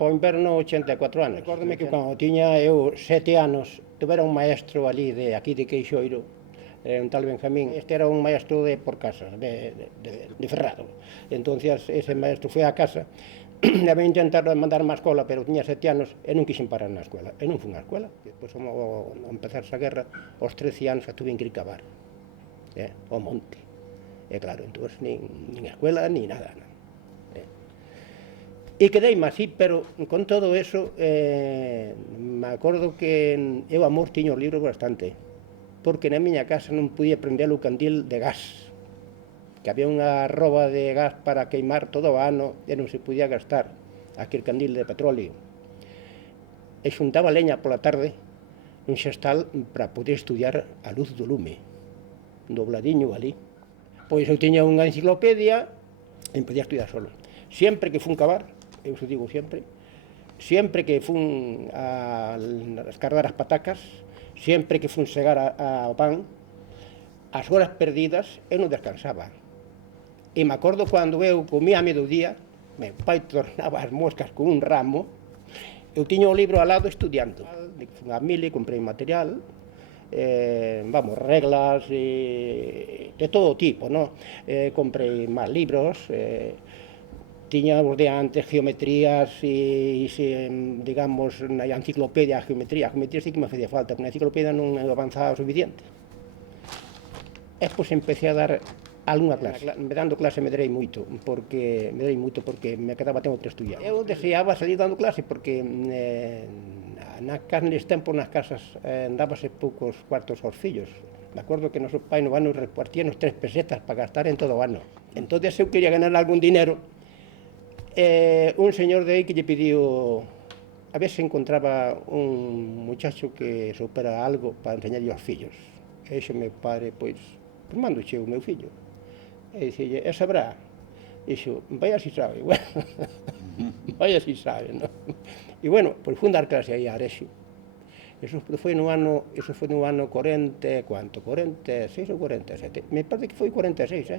para o inverno 84 anos. Recórdome que cando tiña eu 7 anos, tuvera un maestro ali de aquí de Queixoiro, un tal Benjamín. Este era un maestro de por casa, de Ferrado. Entonces ese maestro foi á casa, debe intentar mandar má escola, pero tiña 7 anos e non quixen parar na escola. E non fui á escola. Depois, ao empezarse a guerra, aos 13 anos, tuve que ir cavar ao monte. E claro, entón, nin escola, ni nada. E quedei así, pero con todo eso, me acordo que eu amor tiño os libros bastante, porque na miña casa non podía prender o candil de gas, que había unha roba de gas para queimar todo o ano e non se podía gastar aquel candil de petróleo. E xuntaba leña pola tarde nun xestal para poder estudiar a luz do lume, dobladiño ali. Pois eu tiña unha enciclopedia e podía estudiar solo. Sempre que fun cavar, eu se digo sempre que fun a escardar as patacas, sempre que fun segar ao pan, as horas perdidas eu non descansaba. E me acordo cando eu comía a mediodía, meu pai tornaba as moscas con un ramo, eu tiña o libro ao lado estudiando. Fun a Mili, comprei material, reglas de todo tipo, no? Comprei máis libros, tiña os de antes geometrías e digamos, na enciclopedia a geometría sí que me facía falta, porque na enciclopedia non avanzaba o suficiente. E pois empecé a dar algunha clase. Dando clase me derei moito, porque me quedaba tempo para estudiar. Eu deseaba salir dando clase, porque nes tempos nas casas dábase poucos cuartos aos fillos. Me acordo que noso pai no ano repartíanos 3 pesetas para gastar en todo o ano. Entón eu quería ganar algún dinero. Un señor de aí que lle pediu a ver se encontraba un muchacho que soupera algo para enseñarlle aos fillos. E dixo meu padre, pois mandoche o meu fillo. E dixelle, e sabrá? Dixo, vai así sabe. Bueno, vai así sabe, non? E bueno, pois fun dar clase aí a Arexo. Eso foi no ano 40, cuánto? 46 ou 47? Me parece que foi 46,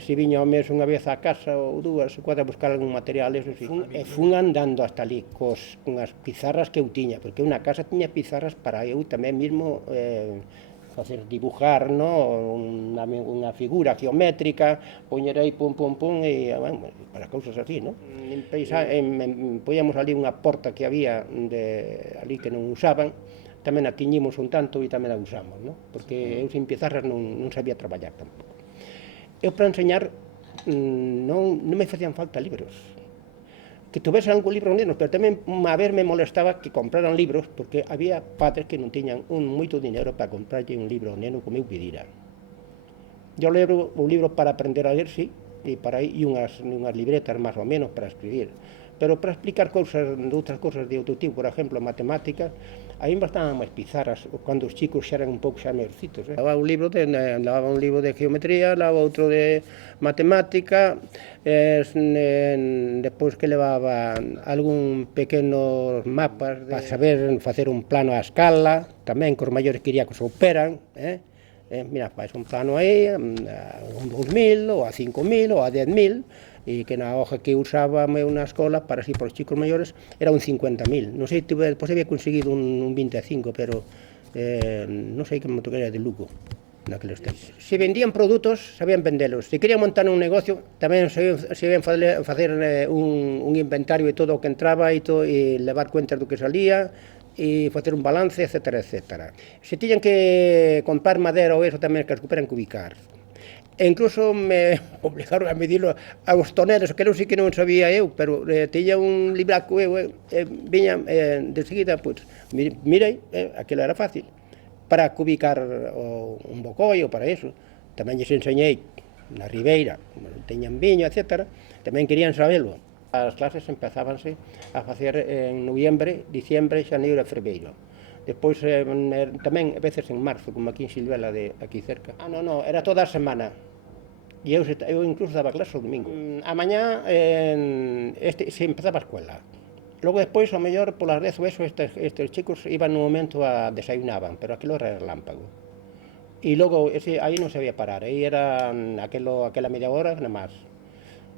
Se viña ao mes unha vez á casa ou dúas, a buscar algún material, eso sí. E fun andando hasta ali con as pizarras que eu tiña, porque eu na casa tiña pizarras para eu tamén mesmo facer dibujar, unha figura geométrica, poñer aí pum, e para cousas así, non? Poñamos ali unha porta que había ali que non usaban, tamén a tiñimos un tanto e tamén a usamos, non? Porque eu sin pizarras non sabía traballar tampouco. Eu para enseñar non me facían falta libros. Que tuvese algún libro nenos, pero tamén a ver me molestaba que compraran libros, porque había padres que non tiñan moito dinero para comprarlle un libro neno como eu pedira. Eu levo un libro para aprender a ler, sí, e unhas libretas máis ou menos para escribir, pero para explicar outras cousas de outro tipo, por exemplo, matemáticas, aí me bastaban máis pizarras, cando os chicos xa eran un pouco xa maiorcitos. Lava un libro de geometría, lava outro de matemática, depois que levaba algún pequenos mapas para saber facer un plano a escala, tamén que os maiores quería que os operan, mira, faz un plano aí, a un 2000, ou a 5000, ou a 10.000, e que na hoja que usaba na escola para os chicos maiores era un 50.000. Non sei, depois había conseguido un 25, pero non sei que me tocaría de Lugo naqueles tempos. Se vendían produtos, sabían vendelos. Se querían montar un negocio, tamén sabían facer un inventario de todo o que entraba e levar cuentas do que salía, e facer un balance, etcétera. Se tiñan que comprar madera ou eso, tamén que as cuperan cubicar. E incluso me obligaron a medirlo aos toneros, que non sei que non sabía eu, pero tiña un libraco viña de seguida, pois, mirei, aquilo era fácil, para cubicar un bocoi ou para eso. Tamén lles enseñei na Ribeira, teñan viño, etc. Tamén querían sabelo. As clases empezábanse a facer en noviembre, diciembre, xaneiro e febreiro. Despois tamén a veces en marzo, como aquí en Silvela, aquí cerca. Non, era toda a semana. E eu incluso daba clase o domingo. A mañá se empezaba a escuela. Logo despois, ao mellor, polas 10 ou eso, estes chicos iban no momento a desayunaban, pero aquilo era relámpago. E logo, aí non se había parar, aí era aquela media hora, nada máis.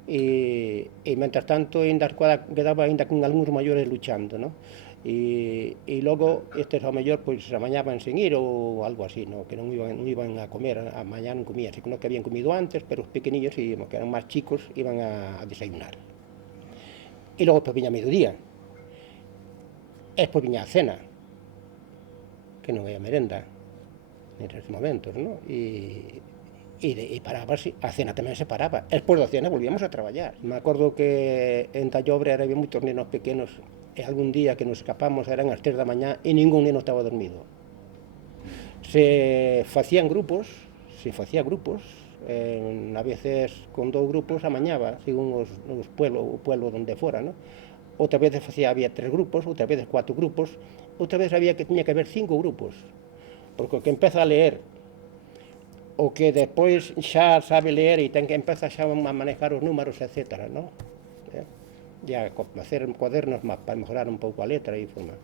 e mentras tanto ainda a escola quedaba ainda con algúns maiores luchando, non? E logo estes ao mellor pois amañaban sen ir ou algo así, no? Que non iban a comer, a mañá non comían, así que non que habían comido antes, pero os pequenillos íbamos, que eran máis chicos, iban a desayunar. E logo pois viña a mediodía, e pois viña a cena, que non é a merenda, neses momentos, non? E parábase, a cena tamén se paraba. E despois da cena volvíamos a traballar. Me acordo que en Tallobre había moitos nenos pequenos e algún día que nos escapamos eran as 3 da mañá e ningún neno estaba dormido. Se facía grupos, a veces con 2 grupos amañaba, según o pueblo donde fora, non? Outra vez había 3 grupos, outra vez 4 grupos, outra vez tiña que haber 5 grupos, porque o que empeza a leer, o que despois xa sabe ler e ten que empezar xa a manejar os números, etc., non? E a facer cuadernos para mejorar un pouco a letra e forma.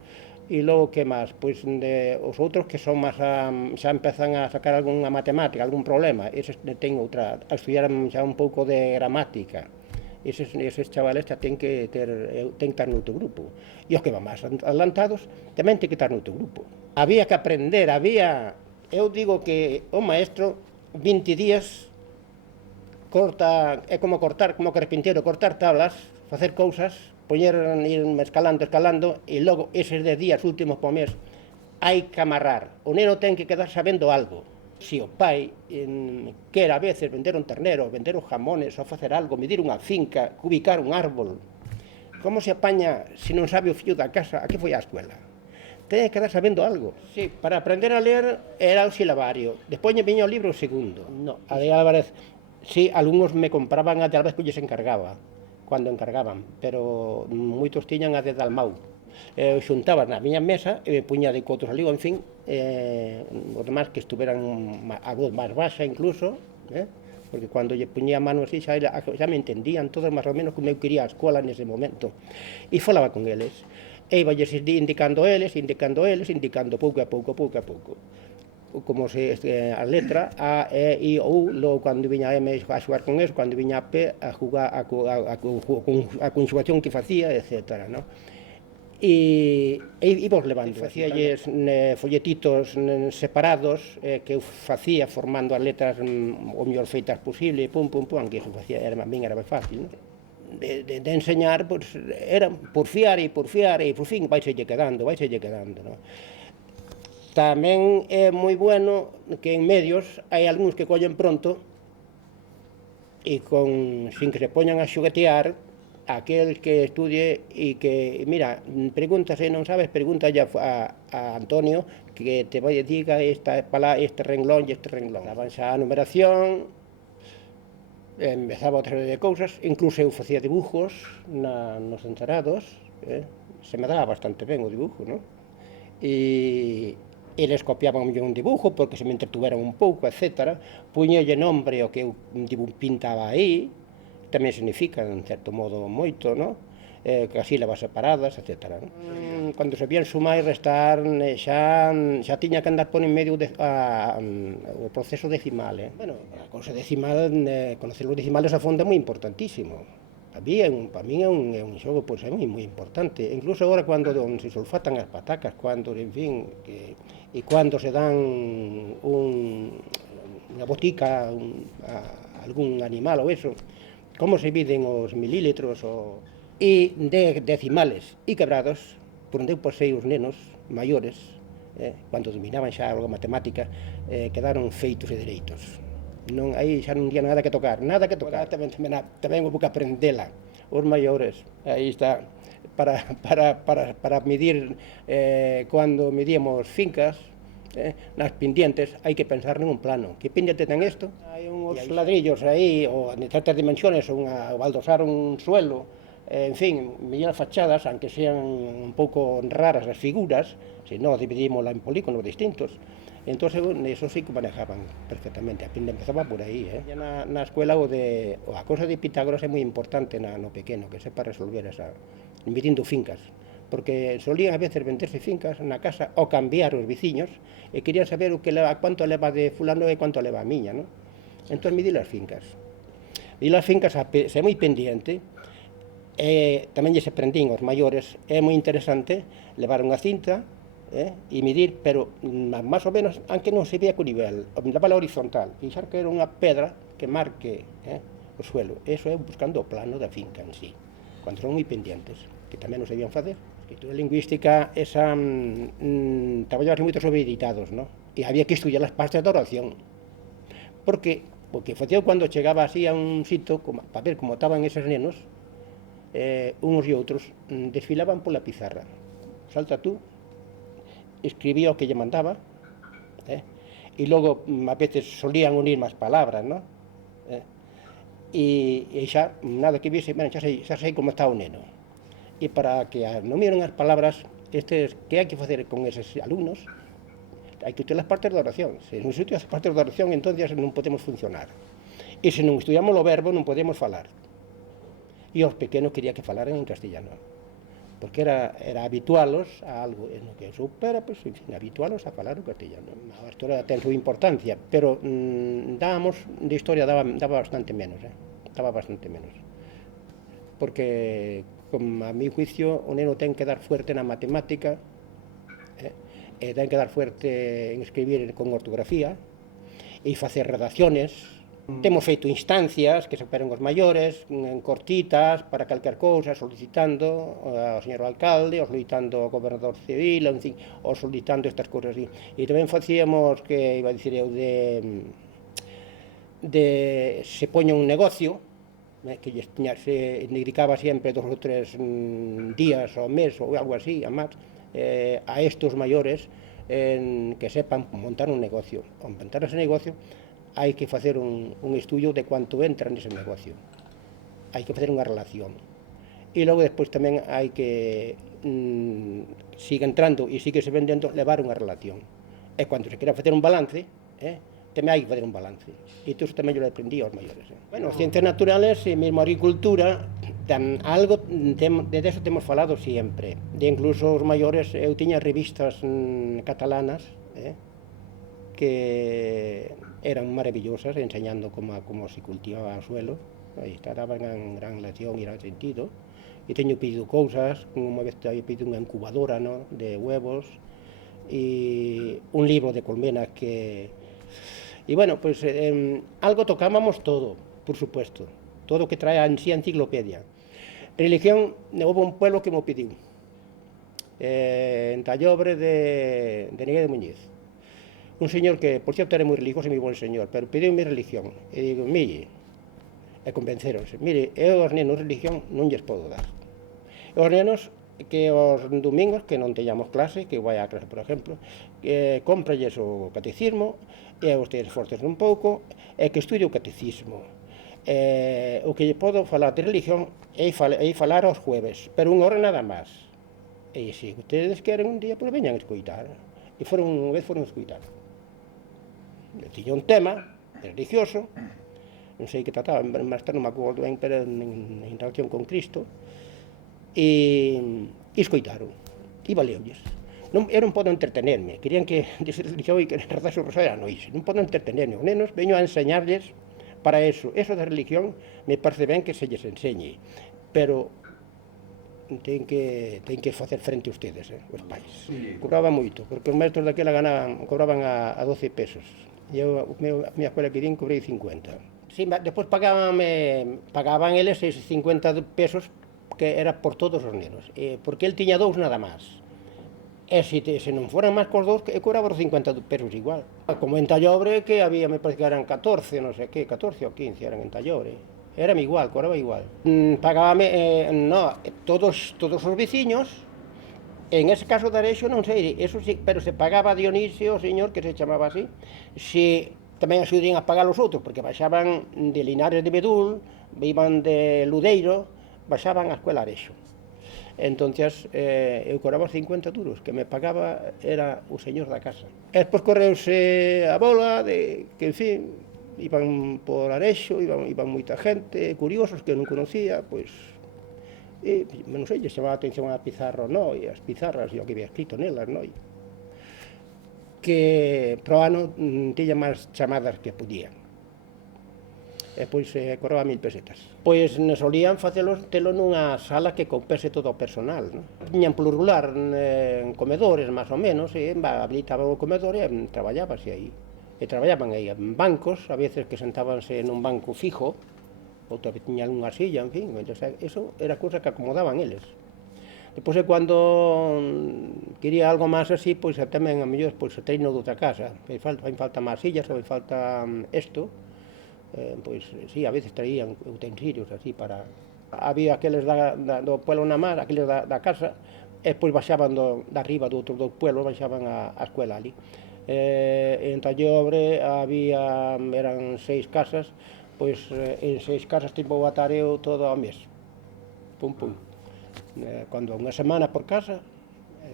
E logo que máis? Pois os outros que son máis xa empezan a sacar algunha matemática, algún problema, eses ten outra, a estudiar xa un pouco de gramática. Eses chavales xa ten que estar noutro grupo. E os que van máis adelantados tamén ten que estar noutro grupo. Había que aprender, eu digo que o maestro 20 días é como carpinteiro, cortar tablas, facer cousas, ir escalando, e logo eses 10 días últimos po mes hai que amarrar. O neno ten que quedar sabendo algo. Se o pai quer a veces vender un ternero, vender os jamones, ou facer algo, medir unha finca, ubicar un árbol, como se apaña se non sabe o fillo da casa a que foi á escuela? Ten que quedar sabendo algo. Sí, para aprender a ler era o silabario. Despois viña o libro segundo. No, a de Álvarez, sí, algúns me compraban a de Álvarez que lles encargaba, cando encargaban, pero moitos tiñan a de Dalmau. Eu xuntaba na miña mesa e me puña de cotos ali, en fin, os demás que estuveran a voz máis baixa incluso, porque cando lle puñía a mano así xa me entendían todos máis ou menos como eu quería a escola nese momento. E falaba con eles. E iba indicando pouco a pouco, como se a letra A, E, I, O, logo cando viña a M a xogar con eso, cando viña a P a jugar a conxugación que facía, etc., non? E íbamos levando, facíalles folletitos separados que eu facía formando as letras o mellor feitas posible, que iso facía, a min era moi fácil, non? De enseñar, pois, era porfiar e por fin vaiselle quedando, non? Tamén é moi bueno que en medios hai algúns que collen pronto e sin que se poñan a xoguetear, aquel que estudie e que, mira, pregunta, se non sabes, pregúntalle a Antonio que te diga este renglón e este renglón. Daban xa a numeración, empezaba outra serie de cousas, incluso eu facía dibujos nos encarados, se me daba bastante ben o dibujo, non? E eles copiaban un dibujo porque se me entretuveran un pouco, etc. Puñolle nombre ao que eu pintaba aí, tamén significa, en certo modo, moito, non? Que as sílabas separadas, etc. Cando se vían sumar e restar, xa tiña que andar por en medio o proceso decimal. Bueno, a cousa decimal, conocer os decimales a fondo é moi importantísimo. Para min é un xogo moi importante. Incluso agora cando se sulfatan as patacas, cando, en fin, e cando se dan unha botica a algún animal ou eso, como se miden os milímetros e de decimales e quebrados, por onde eu pasei os nenos maiores, cando dominaban xa algo matemática, quedaron feitos e dereitos. Aí xa non había nada que tocar, tamén houve que aprendela, os maiores, aí está, para medir, cando medíamos fincas, nas pendientes, hai que pensar nun plano. Que pendiente ten isto? Hai uns ladrillos aí, ou de certas dimensiones, baldosar un suelo, en fin, mellor fachadas, aunque sean un pouco raras as figuras, se non dividímola en polígonos distintos. Entón, eso sí que manejaban perfectamente, empezaba por aí. Na escuela a cousa de Pitágoras é moi importante no pequeno, que sepa resolver medindo fincas, porque solían a veces venderse fincas na casa ou cambiar os veciños e querían saber quanto leva de fulano e quanto leva a miña, non? Entón, medir as fincas. E las fincas se moi pendiente, tamén lles aprendín aos maiores, é moi interesante levar unha cinta e medir, pero máis ou menos, aunque non se vea co nivel, levar horizontal, fixar que era unha pedra que marque o suelo. Eso é buscando o plano da finca en sí, cando son moi pendientes, que tamén non sabían facer. Escritura lingüística, esa traballábase moito sobre editados, non? E había que estudiar as partes da oración, porque o que facía cando chegaba así a un sitio, para ver como estaban eses nenos, uns e outros desfilaban pola pizarra. Salta tú, escribía o que lle mandaba, e logo a veces solían unir máis palabras, non? E xa, nada que viese, bueno, xa sei como está o neno. E para que non miren as palabras, que hai que facer con eses alumnos, hai que estudiar as partes da oración. Se non estudiamos as partes da oración, entón non podemos funcionar. E se non estudiamos o verbo, non podemos falar. E os pequenos quería que falaran en castellano, porque era habitualos a algo, no que eu soupera, pues, en fin, habitualos a falar o castellano. A historia ten súa importancia, pero de historia daba bastante menos, daba bastante menos. Porque, a mi juicio, o neno ten que dar fuerte na matemática, ten que dar fuerte en escribir con ortografía, e facer redacciones. Temos feito instancias que se operan os maiores, en cortitas, para calquer cousa, solicitando ao señor alcalde, ou solicitando ao gobernador civil, en fin, ou solicitando estas cousas así. E tamén facíamos, que iba a dicir eu, se poña un negocio, que se dedicaba sempre 2 ou 3 días ao mes, ou algo así, a máis, a estos maiores, que sepan montar un negocio. Ao montar ese negocio, hai que facer un estudio de cuánto entra nese negocio. Hai que facer unha relación. E logo despois tamén hai que, sigue entrando e sigue se vendendo, levar unha relación. E cando se quera facer un balance, tamén hai que facer un balance. E isto tamén yo lo aprendí aos maiores. Bueno, ciencias naturales e mesmo agricultura, algo de eso temos falado sempre. De incluso os maiores, eu tiña revistas catalanas, que eran maravillosas, enseñando como se cultivaba o suelo, e daban gran lección e gran sentido. E teño pedido cousas, como unha vez teño pedido unha incubadora, ¿no?, de huevos, e un libro de colmenas que... E bueno, pues algo tocábamos todo, por supuesto, todo que trae en sí a enciclopedia. Religión, houve un pueblo que me pediu, en Tallobre de Negueira de Muñiz. Un señor que, por cierto, era moi religioso e moi bon señor, pero pediu mi religión. E digo, mire, e convenceronse, mire, eu aos nenos religión non lles podo dar. E os nenos que os domingos, que non teñamos clase, que vai á clase, por exemplo, cómpralles o catecismo, e os te esforces un pouco, e que estudie o catecismo. O que lle podo falar de religión é falar aos jueves, pero unha hora nada máis. E se ustedes queren un día, pois veñan a escoitar. E unha vez foron a escoitar. Tiña un tema religioso, non sei que trataba, máis tarde non me acordo ben, pero en relación con Cristo, e escoitaron, e valeulles. Eu non podo entretenerme, querían que dese religión e que rezase o rosario a noite, non podo entretenerme, os nenos veño a enseñarles para eso da religión, me parece ben que se lles enseñe, pero ten que facer frente a ustedes, os pais. Cobraba moito, porque os maestros daquela cobraban a 12 pesos. E eu, a miña escola que din, cobrei 50. Sí, despois pagaban eles eses 50 pesos, que era por todos os nenos, porque el tiña 2 nada máis. E se non foran máis cos 2, eu cobraba os 50 pesos igual. Como en Tallobre, que había, me parece que eran 14, non sei que, 14 ou 15 eran en Tallobre. Érame igual, cobraba igual. Pagábame, todos os veciños. En ese caso de Areixo non sei, eso sí, pero se pagaba a Dionisio, o señor, que se chamaba así, se tamén axudían a pagar os outros, porque baixaban de Linares de Bedul, iban de Ludeiro, baixaban a escuela Areixo. Entonces, eu cobraba 50 duros, que me pagaba era o señor da casa. E despois correuse a bola de que, en fin, iban por Areixo, iban moita gente, curiosos que non conocía, pois, non sei, lle chamaba a atención a pizarra, no, e as pizarras, e o que había escrito nelas, no, que pro ano tiña máis chamadas que podía. e pois cobraba 1000 pesetas. Pois solían telo nunha sala que coupese todo o personal, non? Tiñan polo regular comedores, máis ou menos, e habilitaban o comedor e traballábase aí. E traballaban aí en bancos, a veces que sentábanse nun banco fijo, outra vez tiñan unha silla, en fin, eso era cousa que acomodaban eles. Depois cando quería algo máis así, pois tamén a mellor pois treino de outra casa, fai falta máis sillas, fai falta isto, pois sí, a veces traían utensilios así para... Había aqueles do pueblo na mar, aqueles da casa, e pois baixaban de arriba do outro do pueblo, baixaban a escuela ali. En Tallobre eran 6 casas, pois en 6 casas tipo batareo todo ao mes. Pum, pum. Cando unha semana por casa,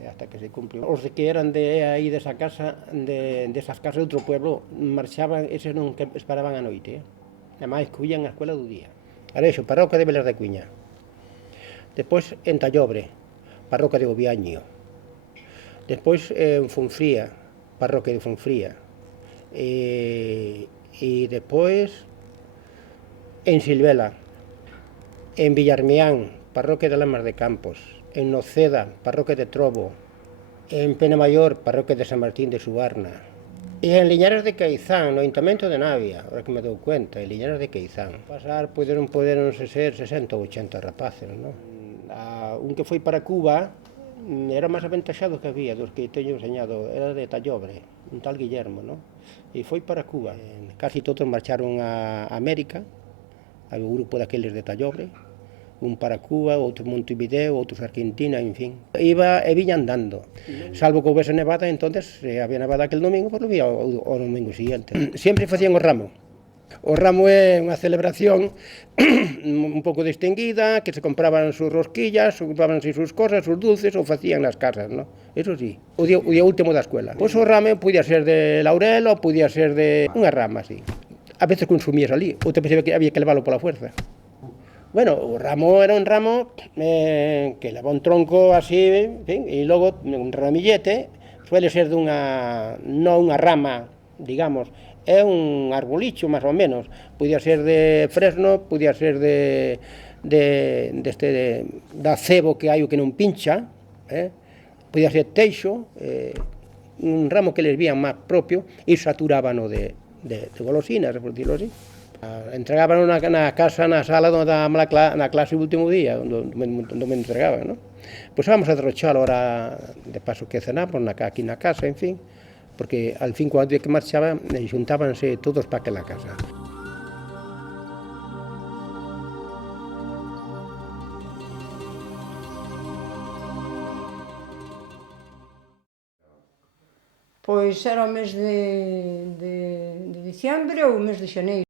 hasta que se cumpliu. Os que eran de aí desa casa, desas casas de outro pueblo, marchaban, eses non esperaban a noite, e máis que huían á escuela do día. Areixo, parroquia de Vilas de Cuña. Depois en Tallobre, parroquia de Oviaño. Depois en Funfría, parroquia de Funfría. E depois en Silvela, en Villarmián, parroquia de Lamas de Campos, en Noceda, parroquia de Trobo, en Penamayor, parroquia de San Martín de Subarna, e en Liñares de Queizán, no Ayuntamento de Navia, ahora que me dou cuenta, en Liñares de Queizán. Pasar poderon ser 60 ou 80 rapaces, non? Un que foi para Cuba era máis aventaxado que había dos que teño enseñado, era de Tallobre, un tal Guillermo, non? E foi para Cuba. Casi todos marcharon a América, hai un grupo daqueles de Tallobre, un para Cuba, outro Montevideo, outros Argentina, en fin. Iba e viña andando, salvo que houvese nevada, entonces, se había nevada aquel domingo, pois lo vía o domingo siguiente. Sempre facían o ramo. O ramo é unha celebración un pouco distinguida, que se compraban sus rosquillas, se compraban sus cosas, sus dulces, ou facían nas casas, ¿no? Eso sí, o día último da escuela. Pois o ramo podía ser de laurel ou podía ser de unha rama, así. A veces consumías ali, outra vez había que leválo pola fuerza. Bueno, o ramo era un ramo que leva un tronco así, en fin, e logo un ramillete, suele ser non unha rama, digamos, é un arbolicho, máis ou menos. Podía ser de fresno, podía ser da cebo que hai o que non pincha, podía ser teixo, un ramo que les vían máis propio e saturábano de golosinas, por dicirlo así. Entregaban na casa, na sala na clase o último día, onde me entregaban, non? Pois vamos a derrochalo ahora, de paso que cenamos aquí na casa, en fin, porque al fin, cando que marchaba, xuntábanse todos para aquela casa. Pois era o mes de diciembre ou o mes de xaneiro.